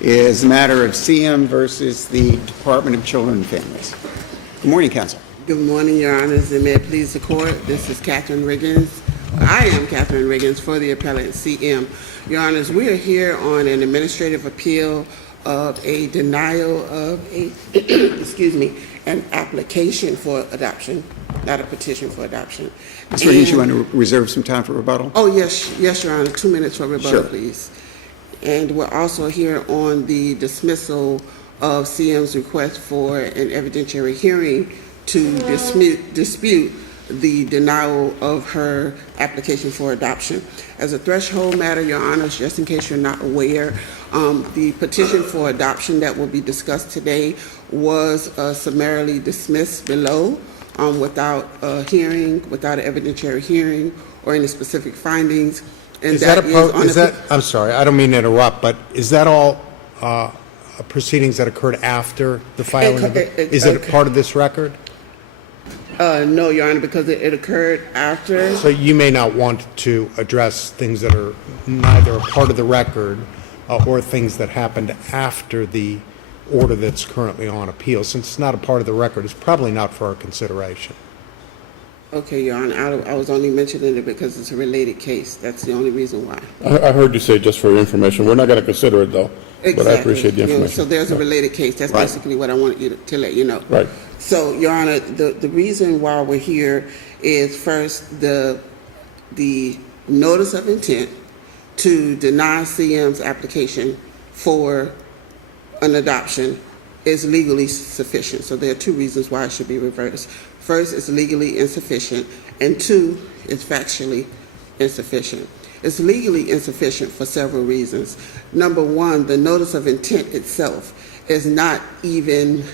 Is the matter of CM versus the Department of Children and Families. Good morning, Counsel. Good morning, Your Honors, and may it please the Court. This is Catherine Riggins. I am Catherine Riggins for the appellant CM. Your Honors, we are here on an administrative appeal of a denial of a, an application for adoption, not a petition for adoption. Ms. Riggins, you want to reserve some time for rebuttal? Oh, yes, Your Honor. 2 minutes for rebuttal, Sure. Please. And we're also here on the dismissal of CM's request for an evidentiary hearing to dispute the denial of her application for adoption. As a threshold matter, Your Honors, just in case you're not aware, the petition for adoption that will be discussed today was summarily dismissed below without a hearing, without an evidentiary hearing or any specific findings. And I'm sorry, I don't mean to interrupt, but is that all proceedings that occurred after the filing? Is it a part of this record? No, Your Honor, because it occurred after. So you may not want to address things that are neither a part of the record or things that happened after the order that's currently on appeal. Since it's not a part of the record, it's probably not for our consideration. Okay, Your Honor, I was only mentioning it because it's a related case. That's the only reason why. I heard you say just for your information. We're not going to consider it, though. Exactly. But I appreciate the information. So there's a related case. That's basically what I wanted you to let you know. Right. So, Your Honor, the reason why we're here is first the notice of intent to deny CM's application for an adoption is legally sufficient. So there are two reasons why it should be reversed. First, it's legally insufficient, and two, it's factually insufficient. It's legally insufficient for several reasons. Number one, the notice of intent itself is not even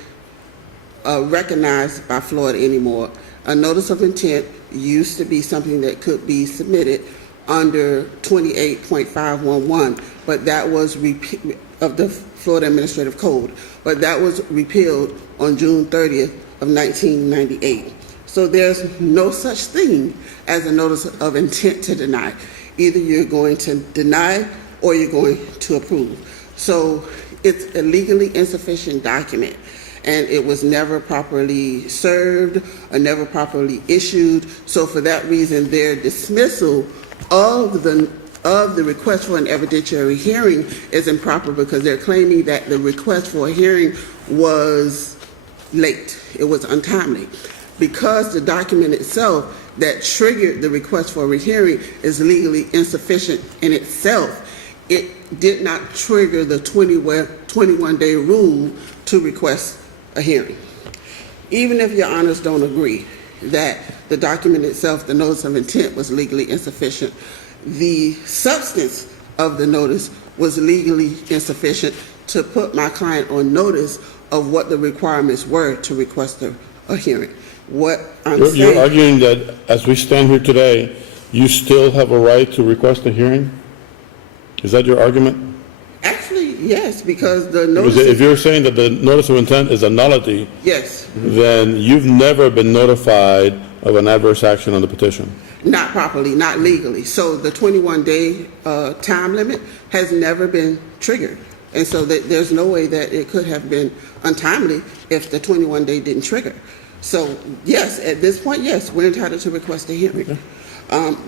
recognized by Florida anymore. A notice of intent used to be something that could be submitted under 28.511, but that was of the Florida Administrative Code, but that was repealed on June 30th of 1998. So there's no such thing as a notice of intent to deny. Either you're going to deny or you're going to approve. So it's a legally insufficient document, and it was never properly served or never properly issued. So for that reason, their dismissal of the request for an evidentiary hearing is improper because they're claiming that the request for a hearing was late. It was untimely. Because the document itself that triggered the request for a hearing is legally insufficient in itself, it did not trigger the 21-day rule to request a hearing. Even if Your Honors don't agree that the document itself, the notice of intent, was legally insufficient, the substance of the notice was legally insufficient to put my client on notice of what the requirements were to request a hearing. You're arguing that as we stand here today, you still have a right to request a hearing? Is that your argument? Actually, yes, because the notice... If you're saying that the notice of intent is a nullity, yes, then you've never been notified of an adverse action on the petition. Not properly, not legally. So the 21-day time limit has never been triggered. And so there's no way that it could have been untimely if the 21-day didn't trigger. So, yes, at this point, yes, we're entitled to request a hearing.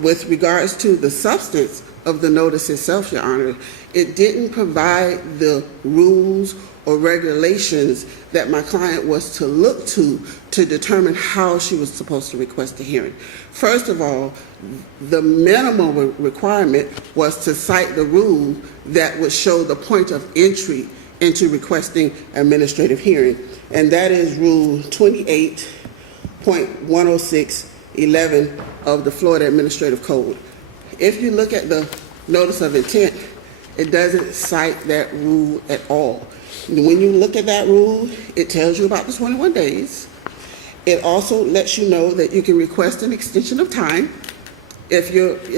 With regards to the substance of the notice itself, Your Honor, it didn't provide the rules or regulations that my client was to look to determine how she was supposed to request a hearing. First of all, the minimum requirement was to cite the rule that would show the point of entry into requesting administrative hearing, and that is Rule 28.106.11 of the Florida Administrative Code. If you look at the notice of intent, it doesn't cite that rule at all. When you look at that rule, it tells you about the 21 days. It also lets you know that you can request an extension of time if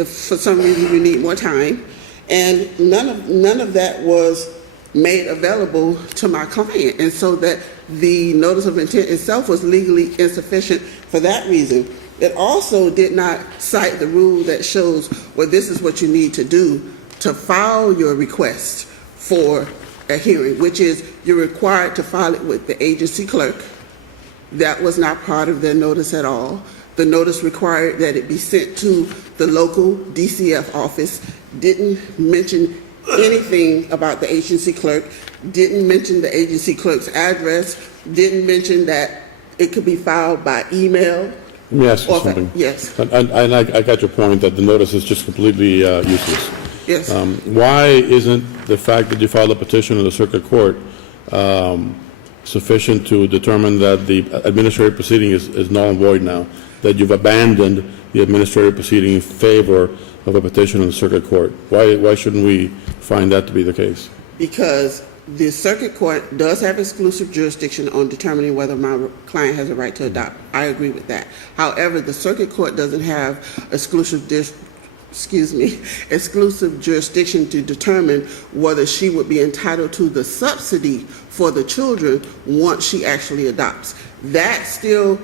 for some reason you need more time, and none of that was made available to my client, and so that the notice of intent itself was legally insufficient for that reason. It also did not cite the rule that shows, well, this is what you need to do to file your request for a hearing, which is you're required to file it with the agency clerk. That was not part of their notice at all. The notice required that it be sent to the local DCF office, didn't mention anything about the agency clerk, didn't mention the agency clerk's address, didn't mention that it could be filed by email. Let me ask you something. Yes, And I got your point that the notice is just completely useless. yes. Why isn't the fact that you filed a petition in the circuit court sufficient to determine that the administrative proceeding is null and void now, that you've abandoned the administrative proceeding in favor of a petition in the circuit court? Why shouldn't we find that to be the case? Because the circuit court does have exclusive jurisdiction on determining whether my client has a right to adopt. I agree with that. However, the circuit court doesn't have exclusive jurisdiction to determine whether she would be entitled to the subsidy for the children once she actually adopts. That still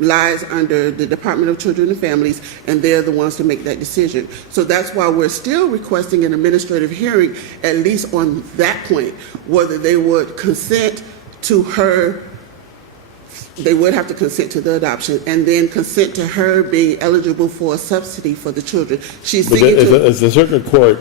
lies under the Department of Children and Families, and they're the ones to make that decision. So that's why we're still requesting an administrative hearing, at least on that point, whether they would consent to her. They would have to consent to the adoption and then consent to her being eligible for a subsidy for the children. She's But seeking to. as the circuit court,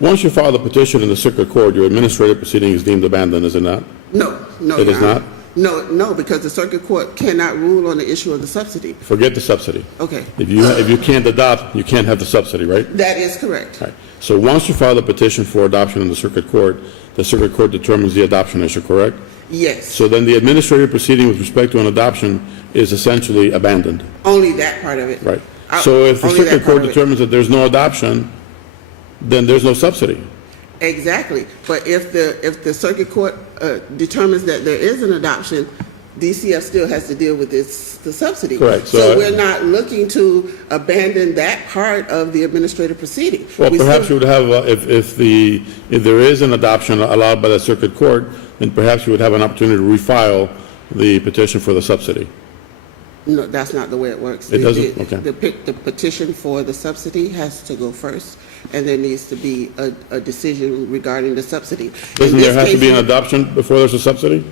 once you file the petition in the circuit court, your administrative proceeding is deemed abandoned, is it not? No, It is Your Honor. not? No, because the circuit court cannot rule on the issue of the subsidy. Forget the subsidy. Okay, If you can't adopt, you can't have the subsidy, right? that is correct. Right. So once you file the petition for adoption in the circuit court determines the adoption issue, correct? Yes, So then the administrative proceeding with respect to an adoption is essentially abandoned, only that part of it. right? So if the Only that circuit part court of it. determines that there's no adoption, then there's no subsidy. Exactly, but if the circuit court determines that there is an adoption, DCF still has to deal with the subsidy. Correct. So we're not looking to abandon that part of the administrative proceeding. Well, We perhaps you still- would have, if there is an adoption allowed by the circuit court, then perhaps you would have an opportunity to refile the petition for the subsidy. No, that's not the way it works. It doesn't? Okay. The petition for the subsidy has to go first, and there needs to be a decision regarding the subsidy. Doesn't In there this have to be an case, adoption before there's a subsidy?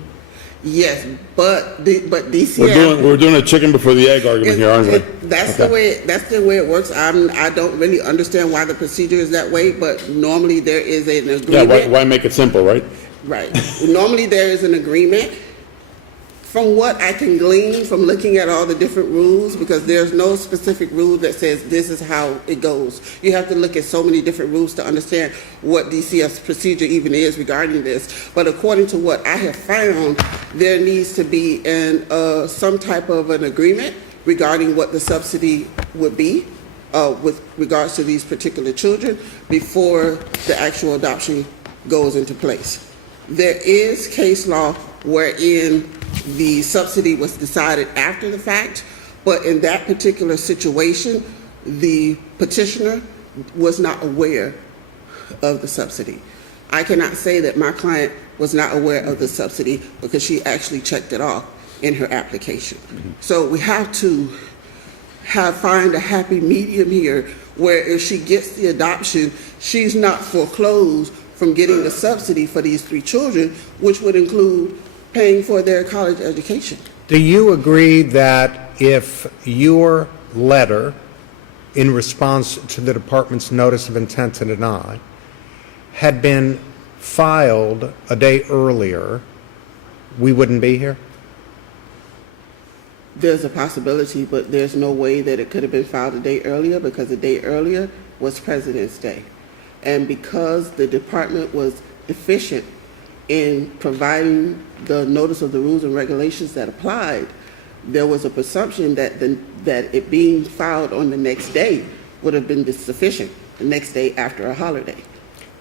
Yes, but DCF. We're doing a chicken before the egg argument here, aren't we? That's Okay. the way it works. I don't really understand why the procedure is that way, but normally there is an Yeah, agreement. why make it simple, right? Right. Normally there is an agreement. From what I can glean from looking at all the different rules, because there's no specific rule that says this is how it goes. You have to look at so many different rules to understand what DCF's procedure even is regarding this. But according to what I have found, there needs to be some type of an agreement regarding what the subsidy would be with regards to these particular children before the actual adoption goes into place. There is case law wherein the subsidy was decided after the fact, but in that particular situation, the petitioner was not aware of the subsidy. I cannot say that my client was not aware of the subsidy because she actually checked it off in her application. So we have to find a happy medium here where if she gets the adoption, she's not foreclosed from getting the subsidy for these 3 children, which would include paying for their college education. Do you agree that if your letter, in response to the department's notice of intent to deny, had been filed a day earlier, we wouldn't be here? There's a possibility, but there's no way that it could have been filed a day earlier because a day earlier was President's Day. And because the department was deficient in providing the notice of the rules and regulations that applied, there was a presumption that it being filed on the next day would have been sufficient, the next day after a holiday.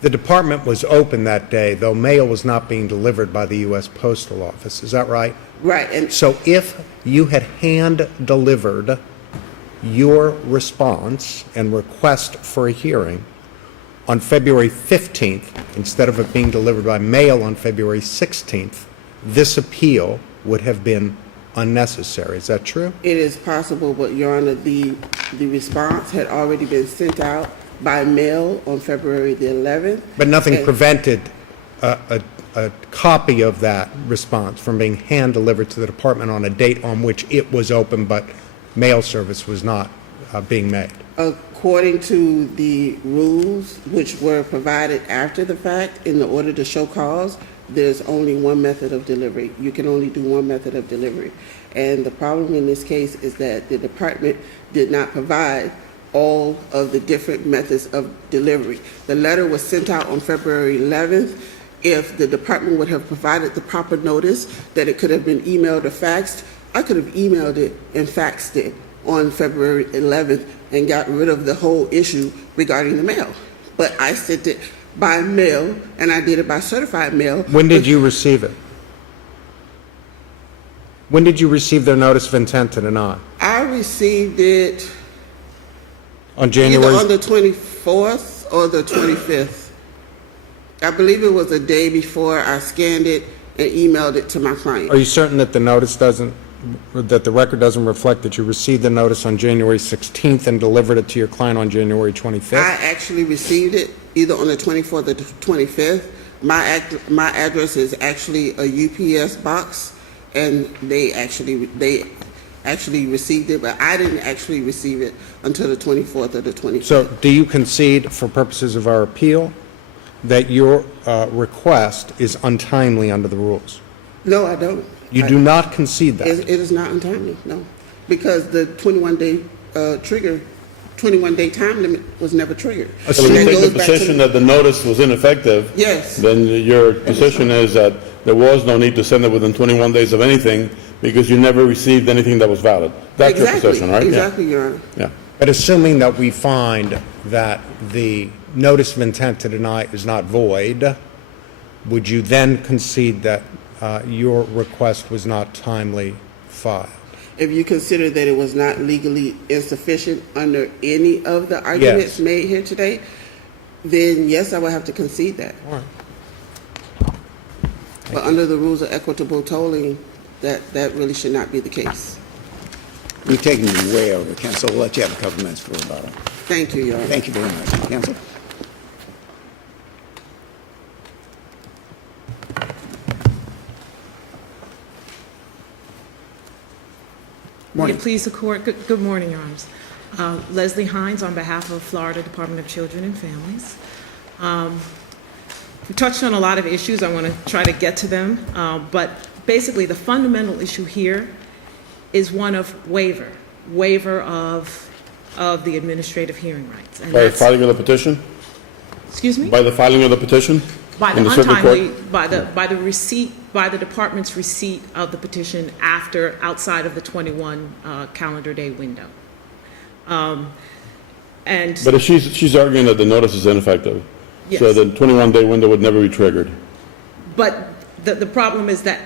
The department was open that day, though mail was not being delivered by the U.S. Postal Office. Is that right? Right, and So if you had hand-delivered your response and request for a hearing on February 15th, instead of it being delivered by mail on February 16th, this appeal would have been unnecessary. Is that true? it is possible, but Your Honor, the response had already been sent out by mail on February the 11th. But nothing And- prevented a copy of that response from being hand-delivered to the department on a date on which it was open, but mail service was not being made? According to the rules, which were provided after the fact in the order to show cause, there's only one method of delivery. You can only do one method of delivery. And the problem in this case is that the department did not provide all of the different methods of delivery. The letter was sent out on February 11th. If the department would have provided the proper notice that it could have been emailed or faxed, I could have emailed it and faxed it on February 11th and got rid of the whole issue regarding the mail. But I sent it by mail, and I did it by certified mail. When did you receive it? When did you receive their notice of intent to deny? I received it On either January? on the 24th or the 25th. I believe it was a day before I scanned it and emailed it to my client. Are you certain that the notice doesn't, that the record doesn't reflect that you received the notice on January 16th and delivered it to your client on January 25th? I actually received it either on the 24th or the 25th. My address is actually a UPS box, and they actually received it, but I didn't actually receive it until the 24th or the 25th. So do you concede, for purposes of our appeal, that your request is untimely under the rules? No, I don't. You do not concede that? It is not untimely, no, because the 21-day 21-day time limit was never triggered. So And you that take goes the back to position that the notice was ineffective? Yes. Then your position is that there was no need to send it within 21 days of anything because you never received anything that was valid. That's your position, right? Yeah. Exactly, Your Honor. Yeah. But assuming that we find that the notice of intent to deny is not void, would you then concede that your request was not timely filed? If you consider that it was not legally insufficient under any of the arguments made here today, then yes, I would have to concede that. All right. But under the rules of equitable tolling, that really should not be the case. We've taken you way over, counsel. We'll let you have a couple minutes for rebuttal. Thank you, Your Honor. Thank you very much. Counsel? Morning. May it please the court. Good morning, Your Honors. Leslie Hines on behalf of Florida Department of Children and Families. We touched on a lot of issues. I want to try to get to them. But basically, the fundamental issue here is one of waiver of the administrative hearing rights. And By the that's, filing of the petition? excuse me? By the filing of the petition? By in the the circuit court? untimely, by the department's receipt of the petition outside of the 21 calendar day window. And But if she's arguing that the notice is ineffective, Yes. so the 21-day window would never be triggered. but the problem is that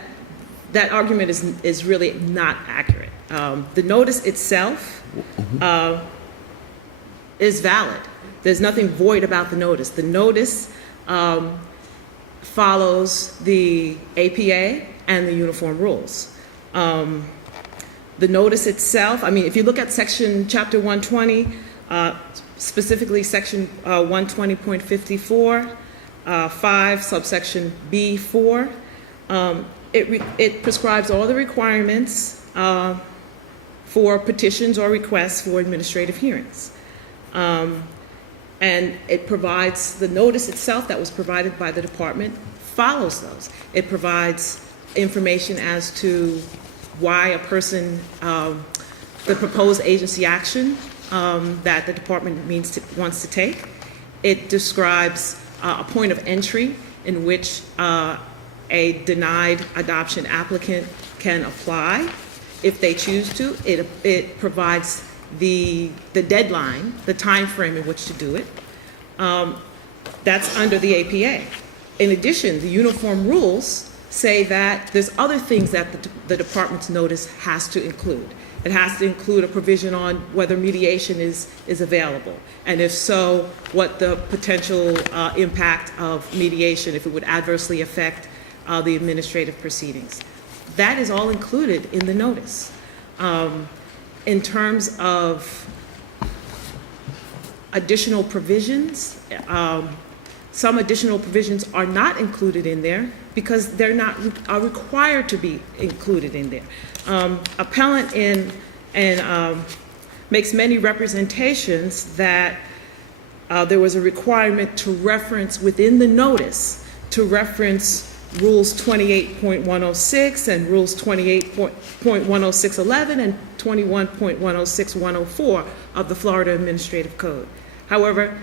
that argument is really not accurate. The notice itself is valid. There's nothing void about the notice. The notice follows the APA and the uniform rules. The notice itself, I mean, if you look at chapter 120, specifically section 120.54, 5, subsection B4, it prescribes all the requirements for petitions or requests for administrative hearings. And it provides, the notice itself that was provided by the department follows those. It provides information as to why a person, the proposed agency action that the department wants to take. It describes a point of entry in which a denied adoption applicant can apply if they choose to. It provides the deadline, the time frame in which to do it. That's under the APA. In addition, the uniform rules say that there's other things that the department's notice has to include. It has to include a provision on whether mediation is available, and if so, what the potential impact of mediation, if it would adversely affect the administrative proceedings. That is all included in the notice. In terms of additional provisions, some additional provisions are not included in there because they're not are required to be included in there. Appellant makes many representations that there was a requirement to reference within the notice to reference Rules 28.106 and Rules 28.106.11 and 21.106.104 of the Florida Administrative Code. However,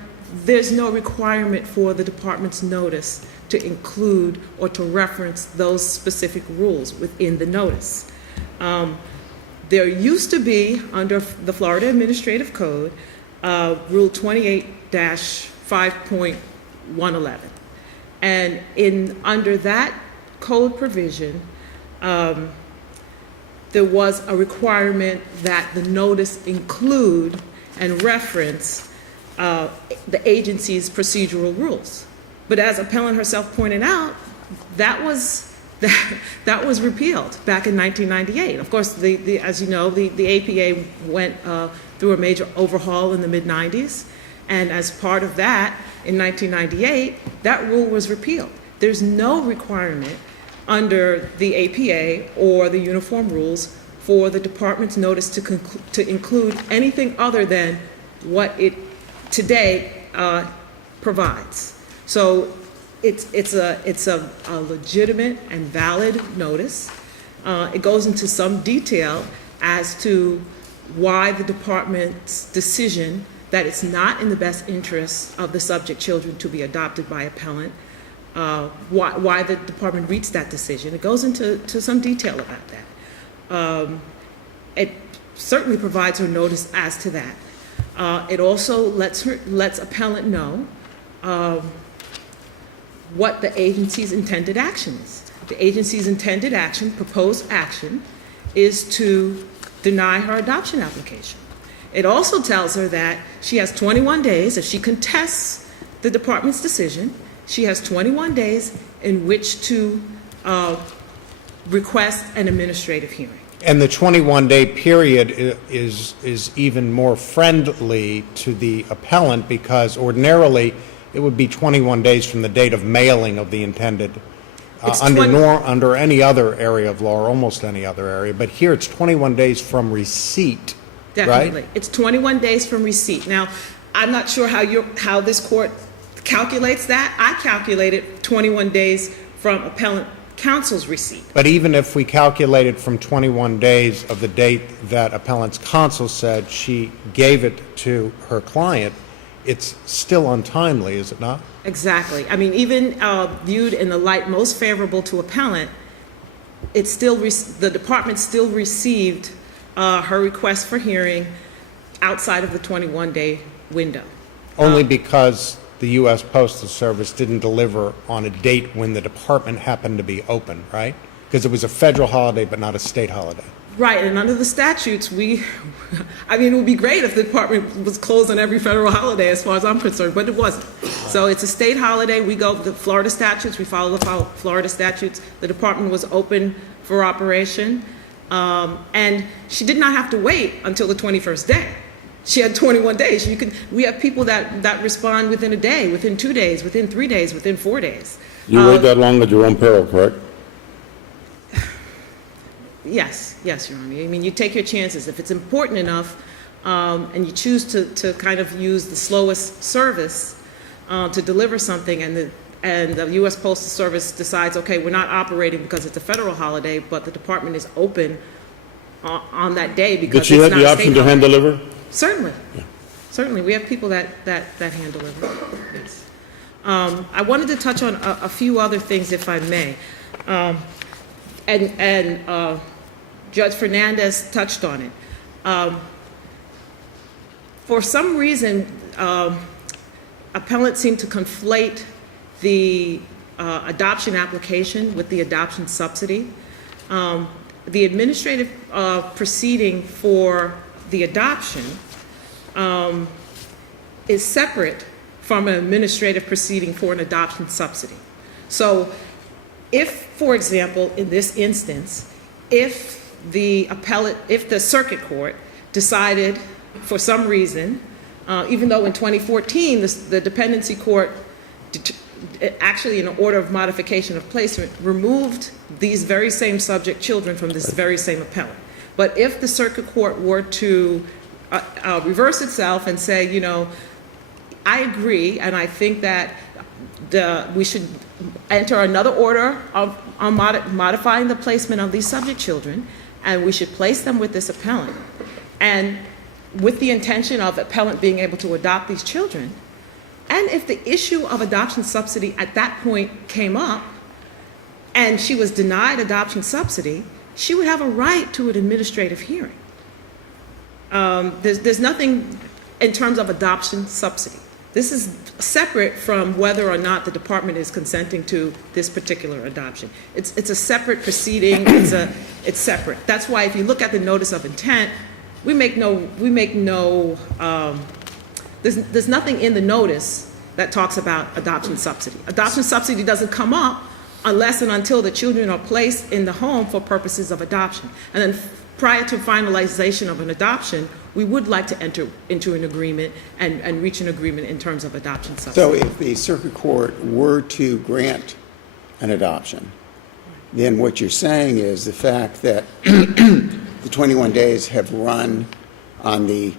there's no requirement for the department's notice to include or to reference those specific rules within the notice. There used to be, under the Florida Administrative Code, Rule 28-5.111. And under that code provision, there was a requirement that the notice include and reference the agency's procedural rules. But as appellant herself pointed out, that was repealed back in 1998. Of course, as you know, the APA went through a major overhaul in the mid-90s, and as part of that, in 1998, that rule was repealed. There's no requirement under the APA or the uniform rules for the department's notice to include anything other than what it today provides. So it's a legitimate and valid notice. It goes into some detail as to why the department's decision that it's not in the best interest of the subject children to be adopted by appellant, why the department reached that decision. It goes into some detail about that. It certainly provides her notice as to that. It also lets appellant know what the agency's intended action is. The agency's intended action, proposed action, is to deny her adoption application. It also tells her that she has 21 days, if she contests the department's decision, she has 21 days in which to request an administrative hearing. And the 21-day period is even more friendly to the appellant because ordinarily it would be 21 days from the date of mailing of the intended, under any other area of law, or almost any other area. But here it's 21 days from receipt, Definitely. right? It's 21 days from receipt. Now, I'm not sure how this court calculates that. I calculated 21 days from appellant counsel's receipt. But even if we calculate it from 21 days of the date that appellant's counsel said she gave it to her client, it's still untimely, is it not? Exactly. I mean, even viewed in the light most favorable to appellant, it's still the department still received her request for hearing outside of the 21-day window. Only because the U.S. Postal Service didn't deliver on a date when the department happened to be open, right? Because it was a federal holiday but not a state holiday. Right, and under the statutes, it would be great if the department was closed on every federal holiday as far as I'm concerned, but it wasn't. So it's a state holiday. We go with the Florida statutes. We follow the Florida statutes. The department was open for operation, and she did not have to wait until the 21st day. She had 21 days. We have people that respond within a day, within 2 days, within 3 days, within 4 days. You wait that long at your own peril, correct? Yes, Your Honor. I mean, you take your chances. If it's important enough and you choose to kind of use the slowest service to deliver something and the U.S. Postal Service decides, okay, we're not operating because it's a federal holiday, but the department is open on that day because Did she it's have not the a option state to hand holiday. deliver? Certainly. Yeah. Certainly. We have people that hand deliver. Yes. I wanted to touch on a few other things, if I may. Judge Fernandez touched on it. For some reason, appellants seem to conflate the adoption application with the adoption subsidy. The administrative proceeding for the adoption is separate from an administrative proceeding for an adoption subsidy. So if, for example, in this instance, if the circuit court decided for some reason, even though in 2014 the dependency court actually in an order of modification of placement, removed these very same subject children from this very same appellant. But if the circuit court were to reverse itself and say, you know, I agree, and I think that we should enter another order on modifying the placement of these subject children, and we should place them with this appellant, and with the intention of appellant being able to adopt these children. And if the issue of adoption subsidy at that point came up, and she was denied adoption subsidy, she would have a right to an administrative hearing. There's nothing in terms of adoption subsidy. This is separate from whether or not the department is consenting to this particular adoption. It's a separate proceeding. It's separate. That's why if you look at the notice of intent, there's nothing in the notice that talks about adoption subsidy. Adoption subsidy doesn't come up unless and until the children are placed in the home for purposes of adoption. And then prior to finalization of an adoption, we would like to enter into an agreement and reach an agreement in terms of adoption subsidy. So if the circuit court were to grant an adoption, then what you're saying is the fact that the 21 days have run on the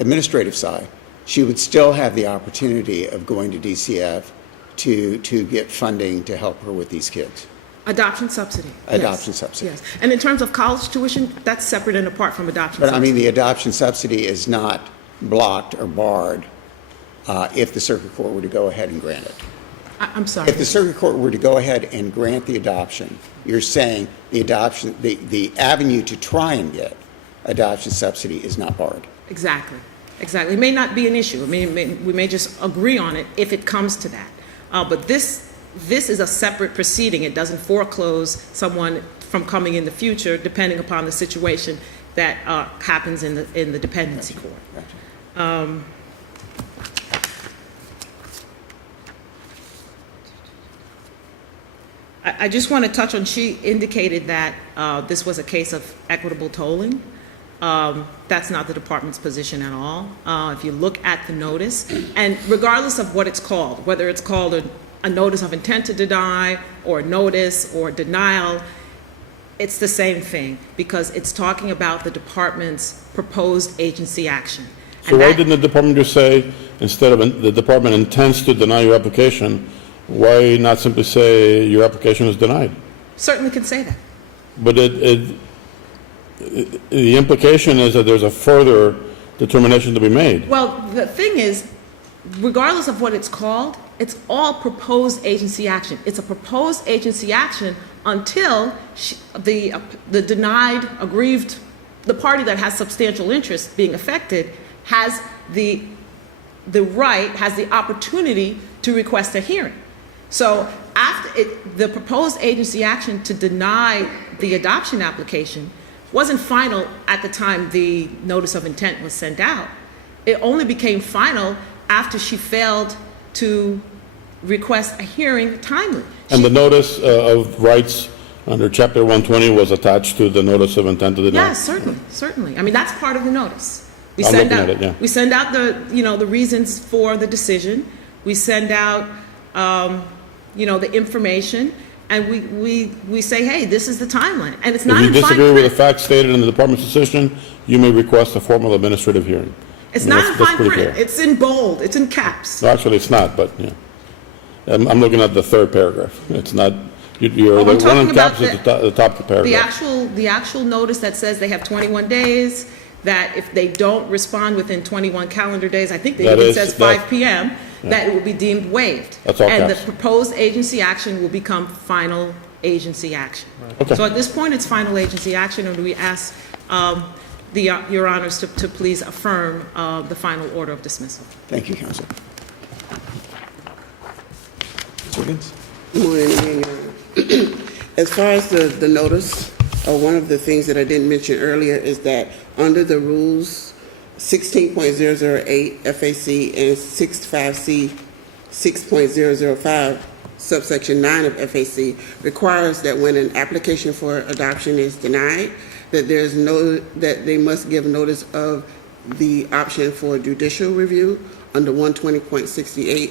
administrative side, she would still have the opportunity of going to DCF to get funding to help her with these kids. Adoption subsidy. Adoption Yes. subsidy. Yes. And in terms of college tuition, that's separate and apart from adoption But I subsidy. mean, the adoption subsidy is not blocked or barred if the circuit court were to go ahead and grant it. I'm sorry. If the circuit court were to go ahead and grant the adoption, you're saying the adoption, the avenue to try and get adoption subsidy is not barred. Exactly. Exactly. It may not be an issue. I mean, we may just agree on it if it comes to that. But this is a separate proceeding. It doesn't foreclose someone from coming in the future, depending upon the situation that happens in the dependency court. Gotcha. I just want to touch on, she indicated that this was a case of equitable tolling. That's not the department's position at all. If you look at the notice, and regardless of what it's called, whether it's called a notice of intent to deny or notice or denial, it's the same thing because it's talking about the department's proposed agency action. So why didn't the department just say, instead of the department intends to deny your application, why not simply say your application is denied? Certainly can say that. But the implication is that there's a further determination to be made. Well, the thing is, regardless of what it's called, it's all proposed agency action. It's a proposed agency action until the denied, aggrieved, the party that has substantial interest being affected has the right, has the opportunity to request a hearing. So after the proposed agency action to deny the adoption application wasn't final at the time the notice of intent was sent out. It only became final after she failed to request a hearing timely. And the notice of rights under Chapter 120 was attached to the notice of intent to deny? Yes, certainly. I mean, that's part of the notice. We I'm send looking out, at it, yeah. We send out the reasons for the decision. We send out, the information, and we say, hey, this is the timeline, and it's not If in you fine disagree with the print. facts stated in the department's decision, you may request a formal administrative hearing. It's And not that's- in that's fine pretty print. clear. It's in bold. It's in caps. No, actually, it's not, but, yeah. I'm looking at the third paragraph. It's not, you're, Oh, the I'm one talking in caps about is the top of the The paragraph. actual notice that says they have 21 days, that if they don't respond within 21 calendar days, I think That it is- says that- 5 p.m., that it will be deemed waived. That's all And the caps. proposed agency action will become final agency action. Okay. So at this point, it's final agency action, and we ask your honors to please affirm the final order of dismissal. Thank you, Counsel. Ms. Wiggins? Good morning again, Your Honor. As far as the notice, one of the things that I didn't mention earlier is that under the rules, 16.008 FAC and 65C 6.005 subsection 9 of FAC requires that when an application for adoption is denied, that that they must give notice of the option for judicial review under 120.68.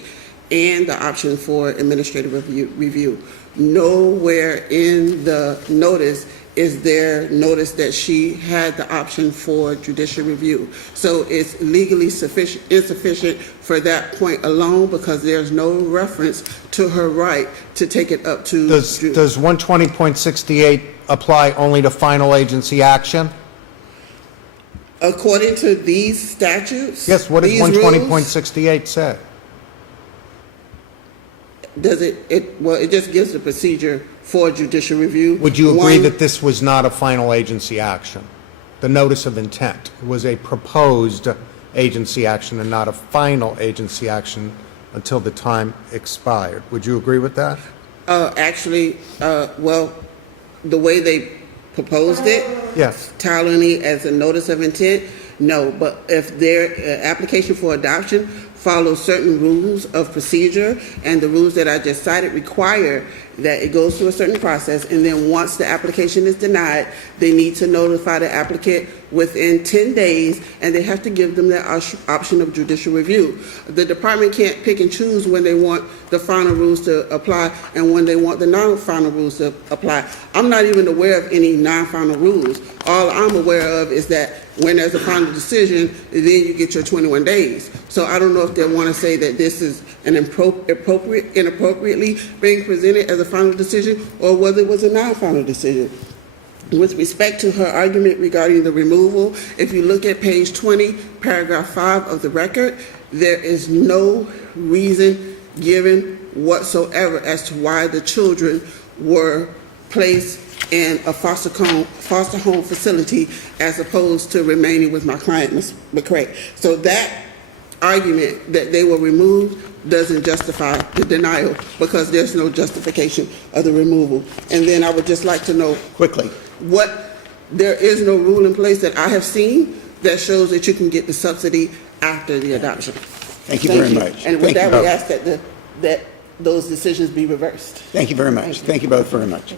and the option for administrative review. Nowhere in the notice is there notice that she had the option for judicial review. So it's legally insufficient for that point alone because there's no reference to her right to take it up to. Does 120.68 apply only to final agency action? According to these statutes? Yes, what does these rules, 120.68 say? Does well, it just gives the procedure for judicial review. Would you agree One- that this was not a final agency action? The notice of intent was a proposed agency action and not a final agency action until the time expired. Would you agree with that? Actually, well, the way they proposed it, Yes. titling it as a notice of intent, no. But if their application for adoption follows certain rules of procedure, and the rules that I just cited require that it goes through a certain process, and then once the application is denied, they need to notify the applicant within 10 days, and they have to give them the option of judicial review. The department can't pick and choose when they want the final rules to apply and when they want the non-final rules to apply. I'm not even aware of any non-final rules. All I'm aware of is that when there's a final decision, then you get your 21 days. So I don't know if they want to say that this is an inappropriately being presented as a final decision, or whether it was a non-final decision. With respect to her argument regarding the removal, if you look at page 20, paragraph 5 of the record, there is no reason given whatsoever as to why the children were placed in a foster home facility as opposed to remaining with my client, Ms. McCray. So that argument that they were removed doesn't justify the denial because there's no justification of the removal. And then I would just like to know Quickly. there is no rule in place that I have seen that shows that you can get the subsidy after the adoption. Thank you very much. And with Thank that, you we both. ask that those decisions be reversed. Thank you very much. Thank you both very much.